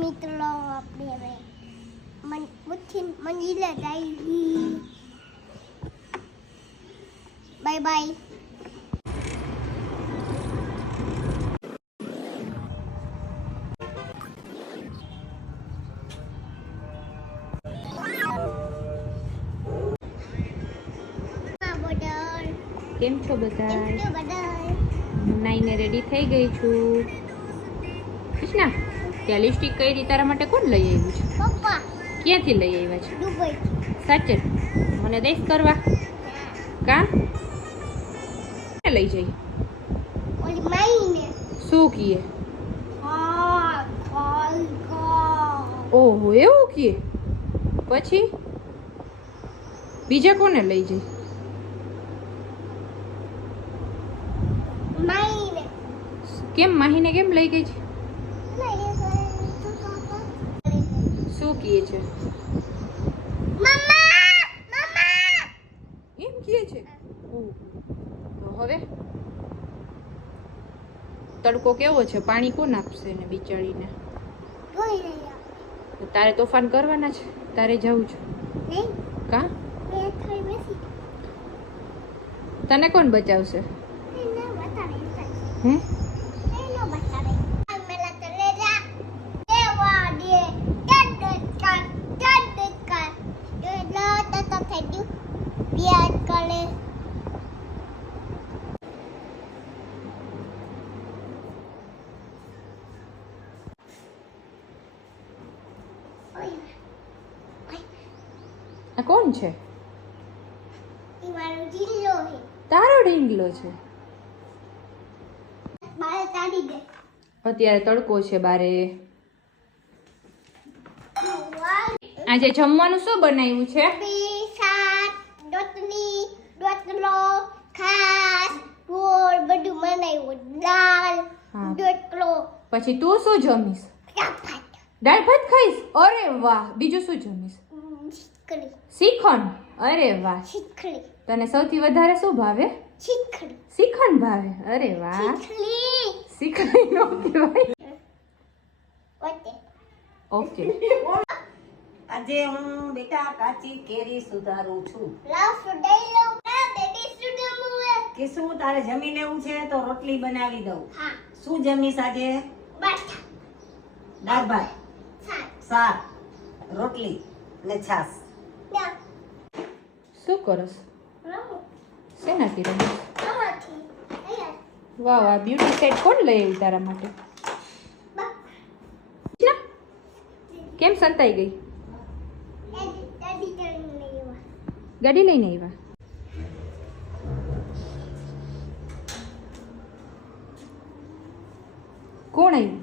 મિત્રો આપણે હવે મંજિલે જઈએ. Bye bye. કેમ છો બધા? નાઈને રેડી થઈ ગઈ છું. કૃષ્ણા, ત્યાં લિપસ્ટિક કઈ રી તારા માટે કોણ લઈ આવ્યું છે? પપ્પા. ક્યાંથી લઈ આવ્યા છે? દુબઈ. સાચે? મને દેશ કરવા કા લઈ જઈ? ઓલી માઈને. શું કીએ? ઓહો, એવું કીએ? પછી બીજા કોને લઈ જઈ? માઈને. કેમ માહીને કેમ લઈ ગઈ છે? શું કહે છે? એમ કહે છે? તો હવે તડકો કેવો છે? પાણી કોણ આપશે ને બિચારીને? તારે તોફાન કરવાના છે? તારે જવું છે? કા તને કોણ બચાવશે? હે આ કોણ છે? તારો ઢીંગલો છે. અત્યારે તડકો છે બારે. આજે જમવાનું શું બનાવ્યું છે? શાક, રોટલી, રોટલો, ખાસ, ગોળ બધું બનાવ્યું. દાળ, રોટલો. પછી તું શું જમીશ? દાળ ભાત ખાઈશ? અરે વાહ. બીજું શું જમીશ? શીખડી. શ્રીખંડ. અરે વાહ. શીખડી. તને સૌથી વધારે શું ભાવે? શીખડી. શ્રીખંડ ભાવે. અરે વાહ. શ્રીખંડ નો કહેવાય. ઓકે. આજે હું બેટા કાચી કેરી સુધારું છું. કે શું તારે જમી લેવું છે તો રોટલી બનાવી દઉં. શું જમીશ આજે? દાળ ભાત, શાક, રોટલી ને છાસ. શું કરસ? શેનાથી રમસ? વાહ વાહ. બ્યુટી સેટ કોણ લઈ આવ્યું તારા માટે? કેમ સંતાઈ ગઈ? ગાડી લઈને આવ્યા? કોણ આવ્યું?